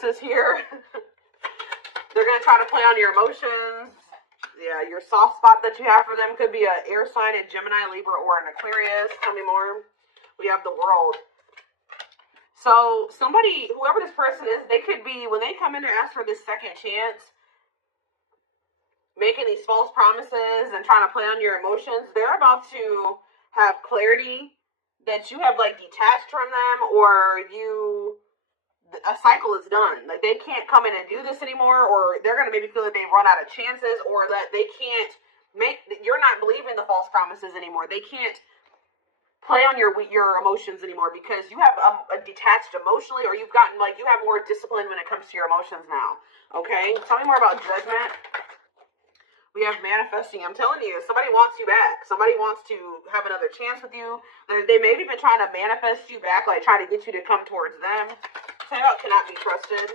promises here. They're going to try to play on your emotions. Yeah, your soft spot that you have for them could be an air sign, a Gemini, Libra, or an Aquarius. Tell me more. We have the World. So somebody, whoever this person is, they could be, when they come in to ask for this second chance, making these false promises and trying to play on your emotions, they're about to have clarity that you have like detached from them, or a cycle is done. Like they can't come in and do this anymore, or they're going to maybe feel that they've run out of chances, or that they can't you're not believing the false promises anymore. They can't play on your emotions anymore because you have a detached emotionally, or you've gotten like you have more discipline when it comes to your emotions now. Okay, tell me more about Judgment. We have Manifesting. I'm telling you, somebody wants you back. Somebody wants to have another chance with you. They may have been trying to manifest you back, like trying to get you to come towards them. Tell me about Cannot Be Trusted.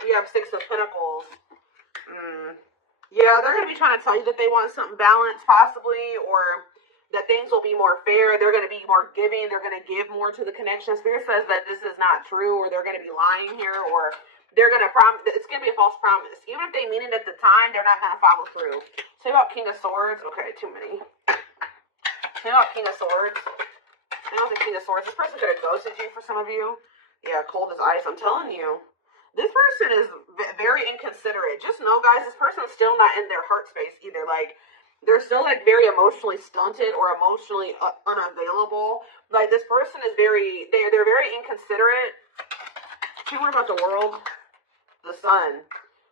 We have Six of Pentacles. Yeah, they're going to be trying to tell you that they want something balanced, possibly, or that things will be more fair. They're going to be more giving. They're going to give more to the connection. Spirit says that this is not true, or they're going to be lying here, or they're going to promise. It's going to be a false promise. Even if they mean it at the time, they're not going to follow through. Say about King of Swords. Okay, too many. Say about King of Swords. I don't think King of Swords. This person could have ghosted you for some of you. Yeah, cold as ice. I'm telling you. This person is very inconsiderate. Just know, guys, this person is still not in their heart space either. Like, they're still like very emotionally stunted or emotionally unavailable. Like this person is they're very inconsiderate. Tell me more about the World, the Sun.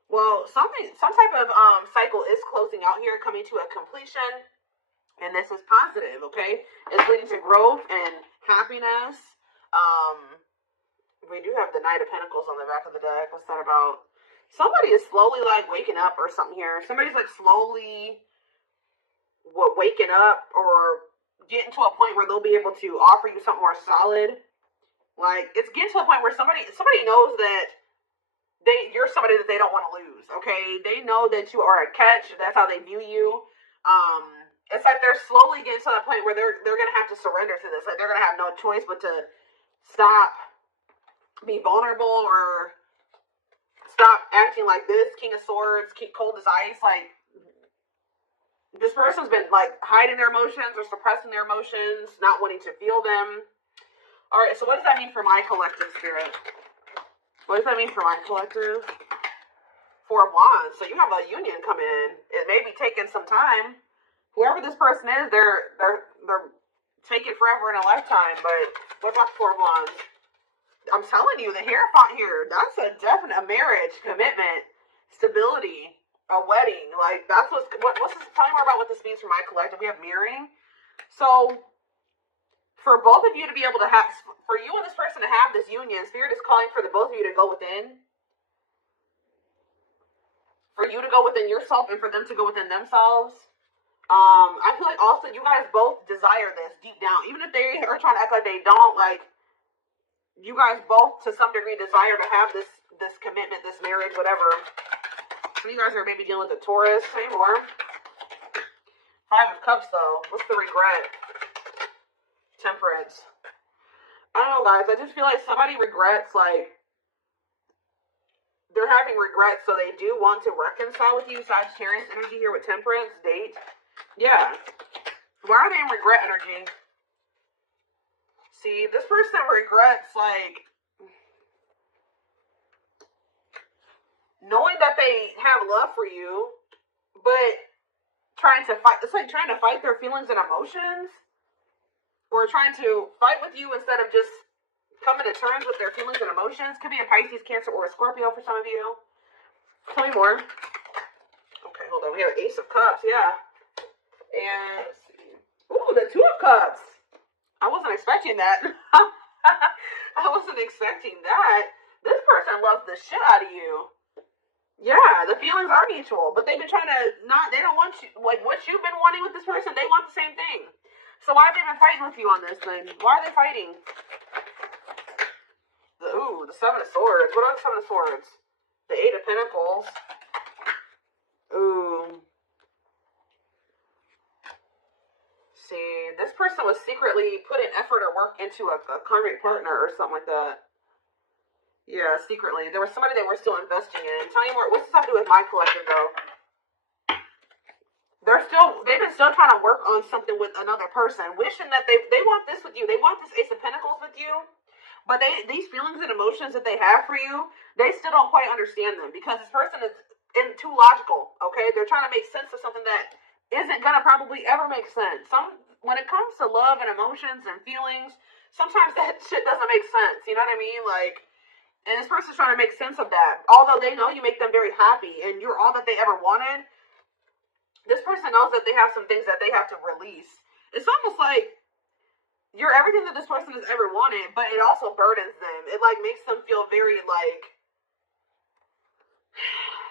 Well, some type of cycle is closing out here, coming to a completion, and this is positive. Okay, it's leading to growth and happiness. We do have the Knight of Pentacles on the back of the deck. What's that about? Somebody is slowly like waking up or something here. Somebody's like slowly waking up or getting to a point where they'll be able to offer you something more solid. Like it's getting to a point where somebody knows that you're somebody that they don't want to lose. Okay, they know that you are a catch. That's how they view you. It's like they're slowly getting to that point where they're gonna have to surrender to this. Like they're gonna have no choice but to stop, be vulnerable, or stop acting like this. King of Swords, cold as ice. Like this person's been like hiding their emotions or suppressing their emotions, not wanting to feel them. All right, so what does that mean for my collective, Spirit? What does that mean for my collective? Four of Wands. So you have a union coming in. It may be taking some time. Whoever this person is, they're taking forever in a lifetime. But what about Four of Wands? I'm telling you, the Hierophant here, that's a definite marriage, commitment, stability, a wedding. Like that's what's this? Tell me more about what this means for my collective. We have mirroring. So for both of you to be able to have, for you and this person to have this union, Spirit is calling for the both of you to go within. For you to go within yourself and for them to go within themselves. I feel like also you guys both desire this deep down. Even if they are trying to act like they don't, like you guys both to some degree desire to have this commitment, this marriage, whatever. So you guys are maybe dealing with a Taurus. Say more. Five of Cups though. What's the regret? Temperance. I don't know, guys. I just feel like somebody regrets, like they're having regrets, so they do want to reconcile with you. Sagittarius energy here with Temperance. Date. Yeah. Why are they in regret energy? See, this person regrets, like, knowing that they have love for you, but trying to fight. It's like trying to fight their feelings and emotions, or trying to fight with you instead of just coming to terms with their feelings and emotions. Could be a Pisces, Cancer, or a Scorpio for some of you. Tell me more. Okay, hold on. We have Ace of Cups, yeah. And, ooh, the Two of Cups. I wasn't expecting that. I wasn't expecting that. This person loves the shit out of you. Yeah, the feelings are mutual, but they've been trying to they don't want you, like what you've been wanting with this person, they want the same thing. So why have they been fighting with you on this thing? Why are they fighting? The Seven of Swords. What are the Seven of Swords? The Eight of Pentacles. Ooh. See, this person was secretly putting effort or work into a karmic partner or something like that. Yeah, secretly. There was somebody they were still investing in. Tell me more. What's this have to do with my collective, though? They've been still trying to work on something with another person, wishing that they want this with you. They want this Ace of Pentacles with you. But these feelings and emotions that they have for you, they still don't quite understand them because this person is too logical, okay? They're trying to make sense of something that isn't going to probably ever make sense. When it comes to love and emotions and feelings, sometimes that shit doesn't make sense. You know what I mean? Like, and this person's trying to make sense of that. Although they know you make them very happy and you're all that they ever wanted, this person knows that they have some things that they have to release. It's almost like you're everything that this person has ever wanted, but it also burdens them. It like makes them feel very like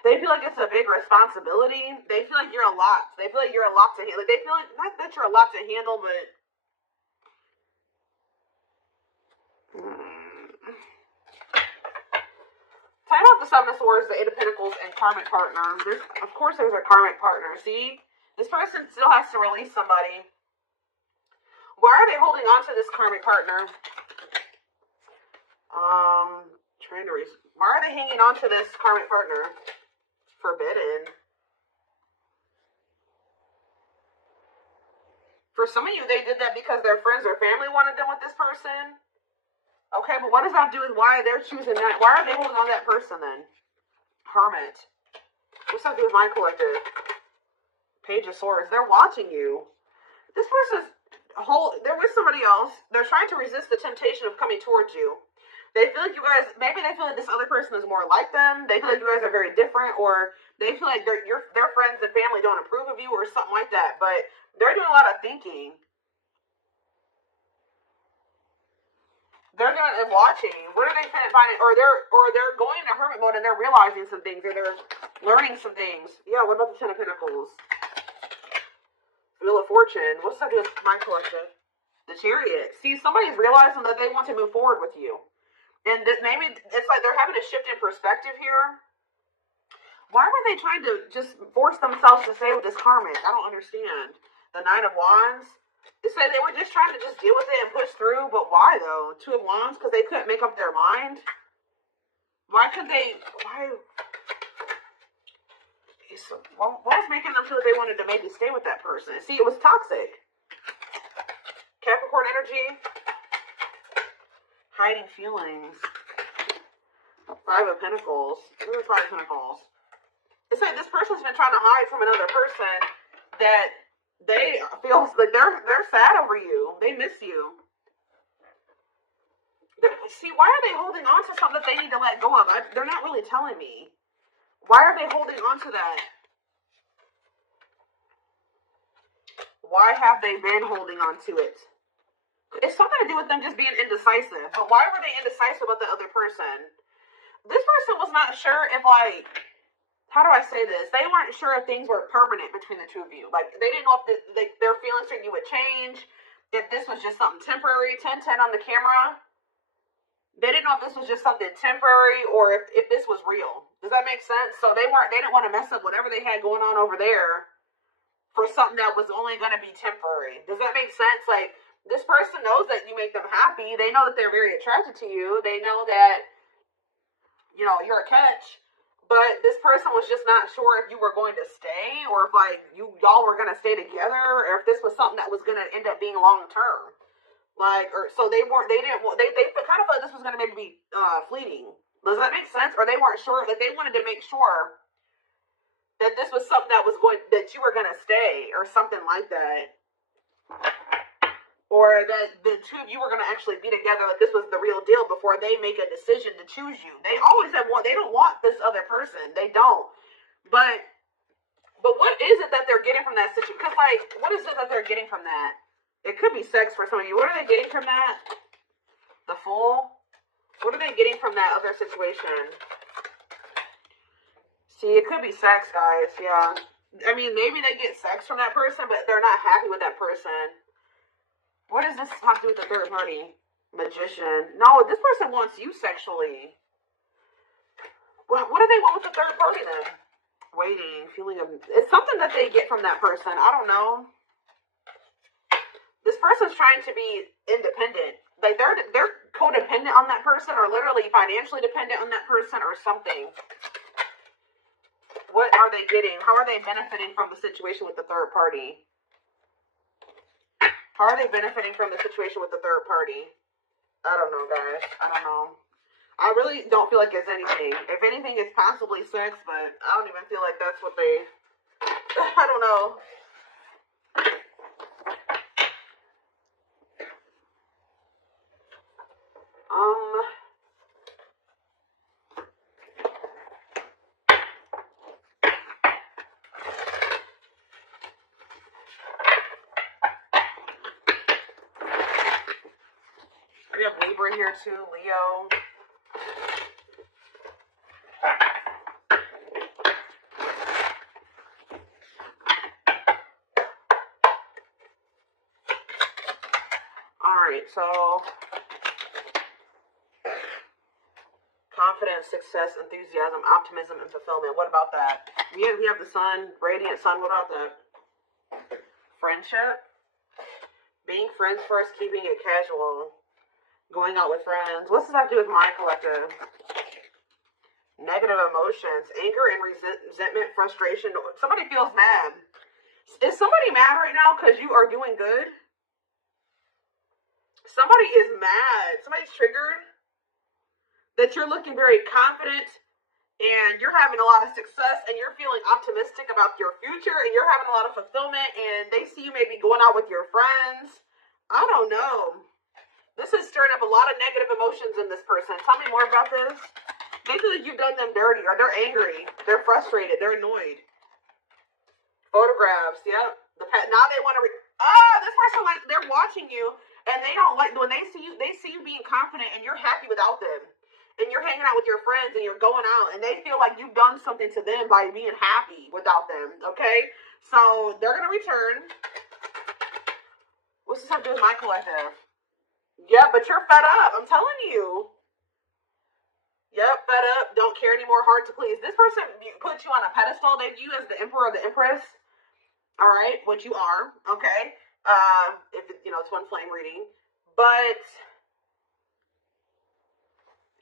they feel like it's a big responsibility. They feel like you're a lot. They feel like you're a lot to handle. Like they feel like not that you're a lot to handle, but talking about the Seven of Swords, the Eight of Pentacles, and karmic partner. Of course, there's a karmic partner. See, this person still has to release somebody. Why are they holding on to this karmic partner? Trying to reason. Why are they hanging on to this karmic partner? Forbidden. For some of you, they did that because their friends or family wanted them with this person. Okay, but what does that do with why they're choosing that? Why are they holding on to that person then? Hermit. What's that do with my collective? Page of Swords. They're watching you. This person's they're with somebody else. They're trying to resist the temptation of coming towards you. They feel like you guys, maybe they feel like this other person is more like them. They feel like you guys are very different, or they feel like their friends and family don't approve of you or something like that. But they're doing a lot of thinking. They're doing and watching. What are they finding? Or they're going into hermit mode and they're realizing some things, or they're learning some things. Yeah, what about the Ten of Pentacles? Wheel of Fortune. What's that do with my collective? The Chariot. See, somebody's realizing that they want to move forward with you. And maybe it's like they're having a shift in perspective here. Why were they trying to just force themselves to stay with this karmic? I don't understand. The Nine of Wands. It's like they were just trying to just deal with it and push through. But why, though? Two of Wands? Because they couldn't make up their mind? Why couldn't they... Why... So, what was making them feel like they wanted to maybe stay with that person? See, it was toxic. Capricorn energy. Hiding feelings. Five of Pentacles. What are Five of Pentacles? It's like this person's been trying to hide from another person that they feel like they're sad over you. They miss you. See, why are they holding on to something that they need to let go of? They're not really telling me. Why are they holding on to that? Why have they been holding on to it? It's something to do with them just being indecisive. But why were they indecisive about the other person? This person was not sure if, like, how do I say this? They weren't sure if things were permanent between the two of you. Like, they didn't know if their feelings for you would change, if this was just something temporary. 10-10 on the camera. They didn't know if this was just something temporary or if this was real. Does that make sense? So they didn't want to mess up whatever they had going on over there for something that was only going to be temporary. Does that make sense? Like, this person knows that you make them happy. They know that they're very attracted to you. They know that, you know, you're a catch. But this person was just not sure if you were going to stay or if, like, y'all were going to stay together or if this was something that was going to end up being long term. Like, or so they kind of thought this was going to maybe be fleeting. Does that make sense? Or they weren't sure, like they wanted to make sure that this was something that you were going to stay or something like that. Or that the two of you were going to actually be together, like this was the real deal before they make a decision to choose you. They always they don't want this other person. They don't. But what is it that they're getting from that situation? Because, like, what is it that they're getting from that? It could be sex for some of you. What are they getting from that? The Fool? What are they getting from that other situation? See, it could be sex, guys. Yeah. I mean, maybe they get sex from that person, but they're not happy with that person. What does this have to do with the third party? Magician. No, this person wants you sexually. What do they want with the third party then? Waiting, feeling of... It's something that they get from that person. I don't know. This person's trying to be independent. Like, they're codependent on that person, or literally financially dependent on that person, or something. What are they getting? How are they benefiting from the situation with the third party? How are they benefiting from the situation with the third party? I don't know, guys. I don't know. I really don't feel like it's anything. If anything, it's possibly sex, but I don't even feel like that's what they... I don't know. We have Libra here too, Leo. Alright, so confidence, success, enthusiasm, optimism, and fulfillment. What about that? We have the sun, radiant sun. What about that? Friendship. Being friends first, keeping it casual. Going out with friends. What's this have to do with my collective? Negative emotions. Anger and resentment, frustration. Somebody feels mad. Is somebody mad right now because you are doing good? Somebody is mad. Somebody's triggered. That you're looking very confident and you're having a lot of success and you're feeling optimistic about your future and you're having a lot of fulfillment and they see you maybe going out with your friends. I don't know. This is stirring up a lot of negative emotions in this person. Tell me more about this. They feel like you've done them dirty, or they're angry, they're frustrated, they're annoyed. Photographs, yeah. Now they want to. This person, like, they're watching you, and they don't like when they see you. They see you being confident, and you're happy without them, and you're hanging out with your friends, and you're going out, and they feel like you've done something to them by being happy without them. Okay, so they're gonna return. What's this have to do with my collective? Yeah, but you're fed up. I'm telling you. Yep, fed up. Don't care anymore. Hard to please. This person puts you on a pedestal. They view you as the emperor or the empress. All right, which you are. Okay. If it's, twin flame reading, but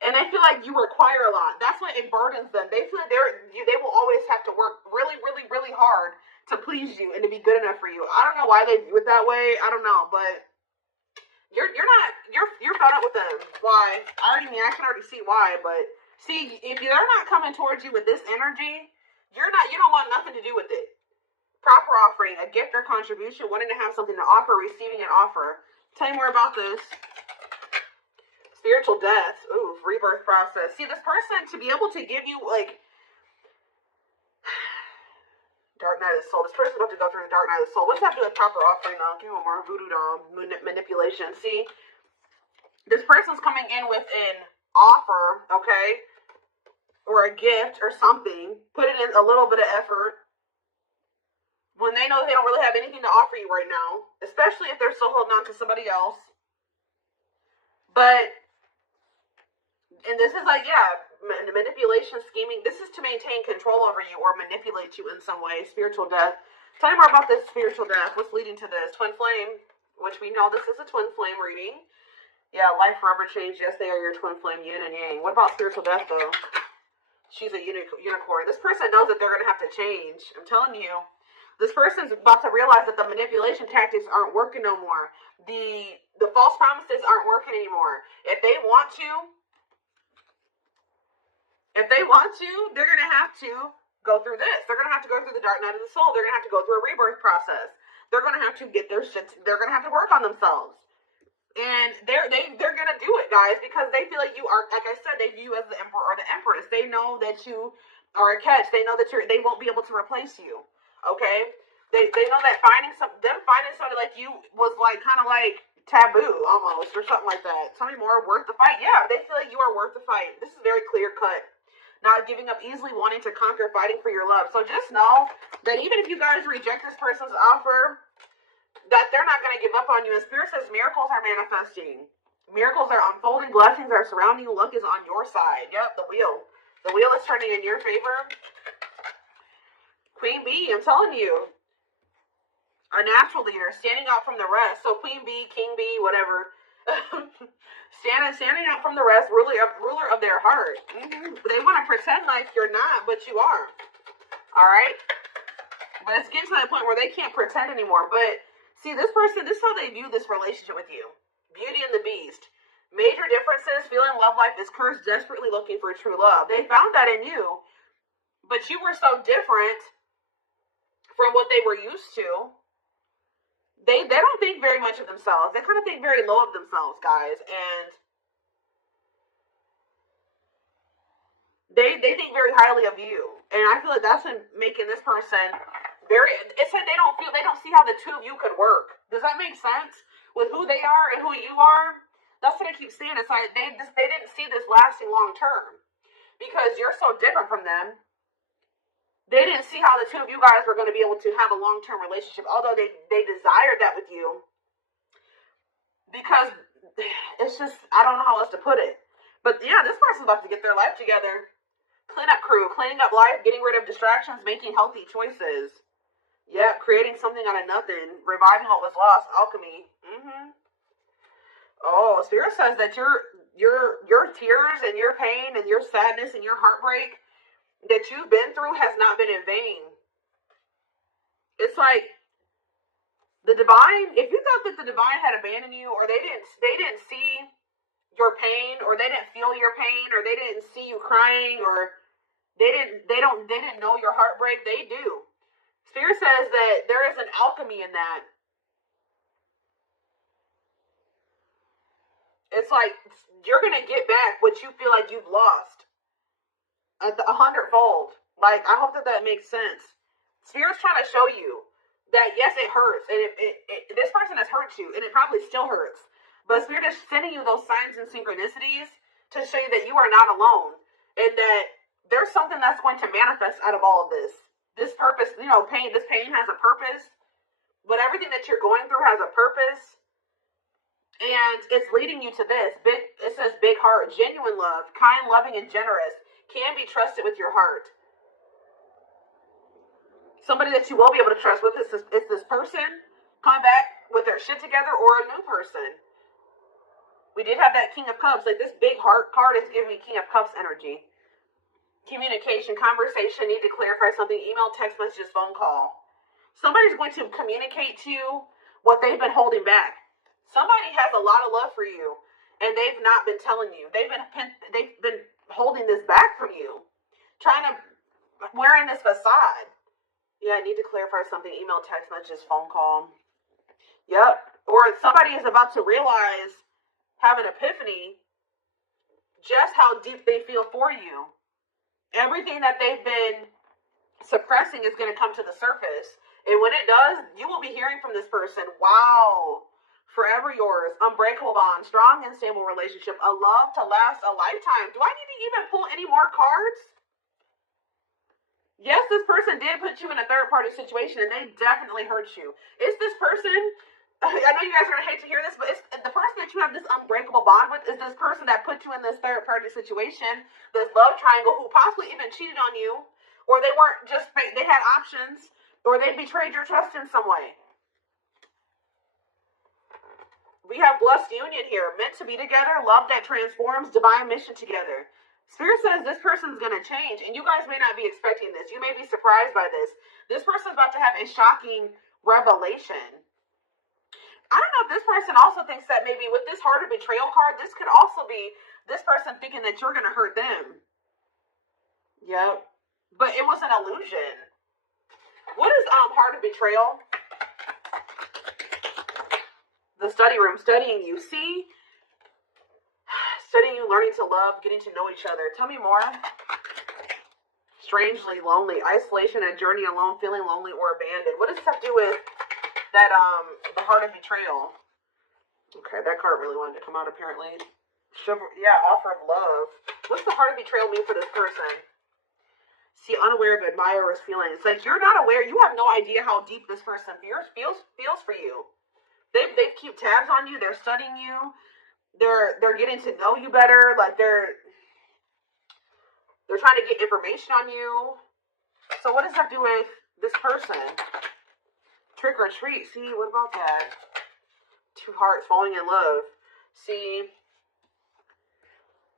and they feel like you require a lot. That's why it burdens them. They feel like they will always have to work really, really, really hard to please you and to be good enough for you. I don't know why they view it that way. I don't know, but. You're fed up with them. Why? I can already see why, but see, if they're not coming towards you with this energy, you don't want nothing to do with it. Proper offering, a gift or contribution, wanting to have something to offer, receiving an offer. Tell me more about this. Spiritual death. Ooh, rebirth process. See, this person, to be able to give you, like, Dark Night of the Soul. This person's about to go through the Dark Night of the Soul. What's that to do with proper offering now? Give me more voodoo doll manipulation. See, this person's coming in with an offer, okay, or a gift or something, putting in a little bit of effort when they know they don't really have anything to offer you right now, especially if they're still holding on to somebody else. But, and this is like, yeah, manipulation, scheming. This is to maintain control over you or manipulate you in some way. Spiritual death. Tell me more about this spiritual death. What's leading to this? Twin flame, which we know this is a twin flame reading. Yeah, life forever change. Yes, they are your twin flame, yin and yang. What about spiritual death, though? She's a unicorn. This person knows that they're going to have to change. I'm telling you. This person's about to realize that the manipulation tactics aren't working no more. The false promises aren't working anymore. If they want to, they're going to have to go through this. They're going to have to go through the Dark Night of the Soul. They're going to have to go through a rebirth process. They're going to have to get their shit. They're going to have to work on themselves. And they're going to do it, guys, because they feel like you are, like I said, they view you as the emperor or the empress. They know that you are a catch. They know that they won't be able to replace you. Okay? They know that finding somebody like you was like kind of like taboo almost or something like that. Somebody more worth the fight. Yeah, they feel like you are worth the fight. This is very clear cut. Not giving up easily, wanting to conquer, fighting for your love. So just know that even if you guys reject this person's offer, that they're not going to give up on you. And Spirit says miracles are manifesting. Miracles are unfolding. Blessings are surrounding you. Luck is on your side. Yep, the wheel. The wheel is turning in your favor. Queen Bee, I'm telling you. A natural leader, standing out from the rest. So Queen Bee, King Bee, whatever. Standing out from the rest, ruler of their heart. They want to pretend like you're not, but you are. All right? But it's getting to that point where they can't pretend anymore. But see, this person, this is how they view this relationship with you. Beauty and the Beast. Major differences, feeling love life is cursed, desperately looking for true love. They found that in you, but you were so different from what they were used to. They don't think very much of themselves. They kind of think very low of themselves, guys. And they think very highly of you. And I feel like that's making this person very, it said they don't see how the two of you could work. Does that make sense? With who they are and who you are? That's what I keep saying. It's like they didn't see this lasting long term. Because you're so different from them. They didn't see how the two of you guys were going to be able to have a long-term relationship, although they desired that with you. Because it's just, I don't know how else to put it. But yeah, this person's about to get their life together. Cleanup crew, cleaning up life, getting rid of distractions, making healthy choices. Yeah, creating something out of nothing, reviving what was lost, alchemy. Oh, Spirit says that your tears and your pain and your sadness and your heartbreak that you've been through has not been in vain. It's like the divine, if you thought that the divine had abandoned you, or they didn't see your pain, or they didn't feel your pain, or they didn't see you crying, or they didn't know your heartbreak, they do. Spirit says that there is an alchemy in that. It's like you're gonna get back what you feel like you've lost. 100-fold. Like, I hope that makes sense. Spirit's trying to show you that yes, it hurts, and this person has hurt you, and it probably still hurts. But Spirit is sending you those signs and synchronicities to show you that you are not alone, and that there's something that's going to manifest out of all of this. This purpose, pain. This pain has a purpose, but everything that you're going through has a purpose, and it's leading you to this. It says big heart, genuine love, kind, loving, and generous. Can be trusted with your heart. Somebody that you will be able to trust with is this person come back with their shit together, or a new person. We did have that King of Cups. Like, this big heart card is giving me King of Cups energy. Communication, conversation, need to clarify something, email, text messages, phone call. Somebody's going to communicate to you what they've been holding back. Somebody has a lot of love for you, and they've not been telling you. They've been holding this back from you, trying to wearing this facade. Yeah, I need to clarify something. Email, text messages, phone call. Yep. Or somebody is about to realize, have an epiphany, just how deep they feel for you. Everything that they've been suppressing is going to come to the surface. And when it does, you will be hearing from this person. Wow. Forever yours, unbreakable bond, strong and stable relationship, a love to last a lifetime. Do I need to even pull any more cards? Yes, this person did put you in a third-party situation, and they definitely hurt you. It's this person, I know you guys are going to hate to hear this, but it's the person that you have this unbreakable bond with is this person that put you in this third-party situation, this love triangle, who possibly even cheated on you, or they weren't just, they had options, or they betrayed your trust in some way. We have blessed union here, meant to be together, love that transforms, divine mission together. Spirit says this person's going to change, and you guys may not be expecting this. You may be surprised by this. This person's about to have a shocking revelation. I don't know if this person also thinks that maybe with this heart of betrayal card, this could also be this person thinking that you're going to hurt them. Yep. But it was an illusion. What is heart of betrayal? The study room, studying you. See? Studying you, learning to love, getting to know each other. Tell me more. Strangely lonely. Isolation and journey alone, feeling lonely or abandoned. What does this have to do with that, the heart of betrayal? Okay, that card really wanted to come out, apparently. Yeah, offer of love. What's the heart of betrayal mean for this person? See, unaware of admirer's feelings. Like, you're not aware. You have no idea how deep this person feels for you. They keep tabs on you. They're studying you. They're getting to know you better. Like, they're trying to get information on you. So what does that do with this person? Trick or treat. See, what about that? Two hearts falling in love. See,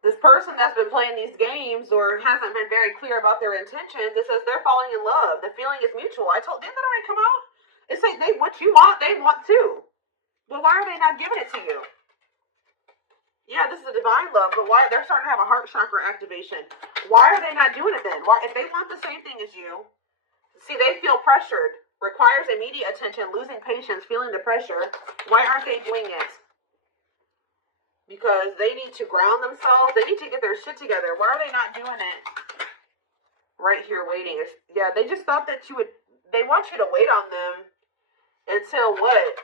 this person that's been playing these games or hasn't been very clear about their intentions, it says they're falling in love. The feeling is mutual. Didn't that already come out? It's like what you want, they want too. But why are they not giving it to you? Yeah, this is a divine love, but why they're starting to have a heart chakra activation? Why are they not doing it then? Why, if they want the same thing as you, see, they feel pressured, requires immediate attention, losing patience, feeling the pressure. Why aren't they doing it? Because they need to ground themselves. They need to get their shit together. Why are they not doing it? Right here, waiting. Yeah, they just thought that you would. They want you to wait on them until what?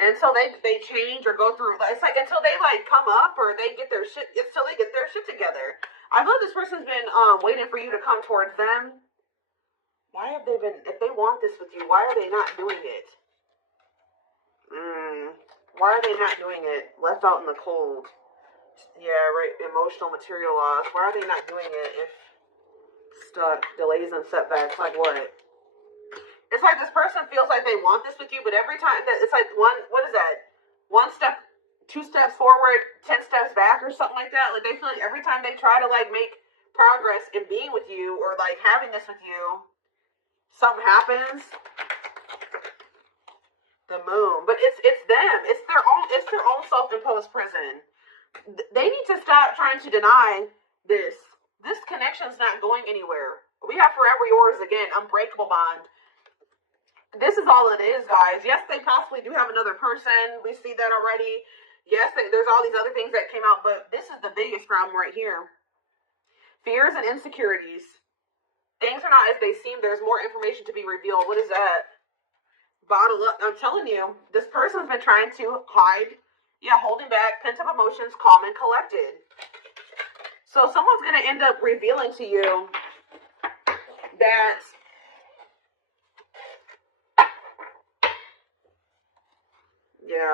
Until they change or go through. It's like until they like come up or they get their shit. Until they get their shit together. I feel like this person's been waiting for you to come towards them. Why have they been? If they want this with you, why are they not doing it? Why are they not doing it? Left out in the cold. Yeah, right. Emotional material loss. Why are they not doing it if stuck? Delays and setbacks. Like what? It's like this person feels like they want this with you, but every time that it's like what is that? 1 step, 2 steps forward, 10 steps back or something like that. Like they feel like every time they try to like make progress in being with you or like having this with you, something happens. The moon. But it's them. It's their own self-imposed prison. They need to stop trying to deny this. This connection's not going anywhere. We have forever yours again, unbreakable bond. This is all it is, guys. Yes, they possibly do have another person. We see that already. Yes, there's all these other things that came out, but this is the biggest problem right here. Fears and insecurities. Things are not as they seem. There's more information to be revealed. What is that? Bottle up. I'm telling you, this person's been trying to hide, holding back, pent-up emotions, calm and collected. So someone's going to end up revealing to you that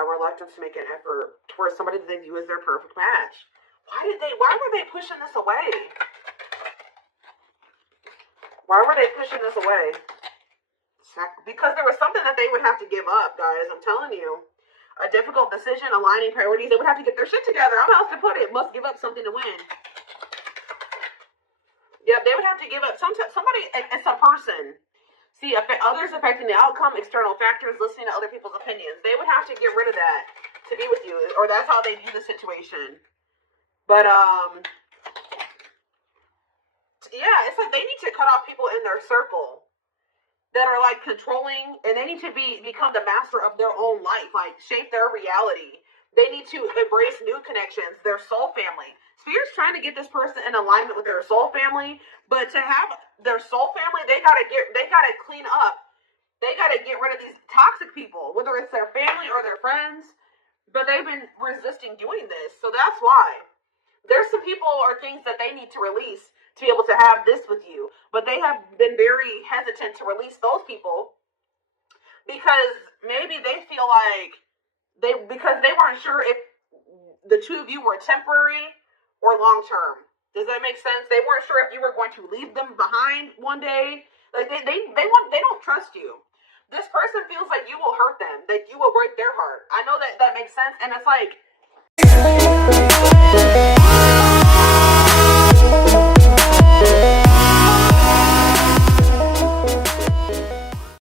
reluctance to make an effort towards somebody that they view as their perfect match. Why were they pushing this away? Why were they pushing this away? Because there was something that they would have to give up, guys. I'm telling you. A difficult decision, aligning priorities. They would have to get their shit together. I'm how else to put it. Must give up something to win. Yeah, they would have to give up somebody. It's a person. See, others affecting the outcome, external factors, listening to other people's opinions. They would have to get rid of that to be with you, or that's how they view the situation. But it's like they need to cut off people in their circle that are like controlling, and they need to become the master of their own life, like shape their reality. They need to embrace new connections, their soul family. Spirit's trying to get this person in alignment with their soul family, but to have their soul family, they gotta clean up. They gotta get rid of these toxic people, whether it's their family or their friends. But they've been resisting doing this, so that's why. There's some people or things that they need to release to be able to have this with you, but they have been very hesitant to release those people because maybe they feel like because they weren't sure if the two of you were temporary or long term. Does that make sense? They weren't sure if you were going to leave them behind one day. Like they don't trust you. This person feels like you will hurt them, that you will break their heart. I know that makes sense, and it's like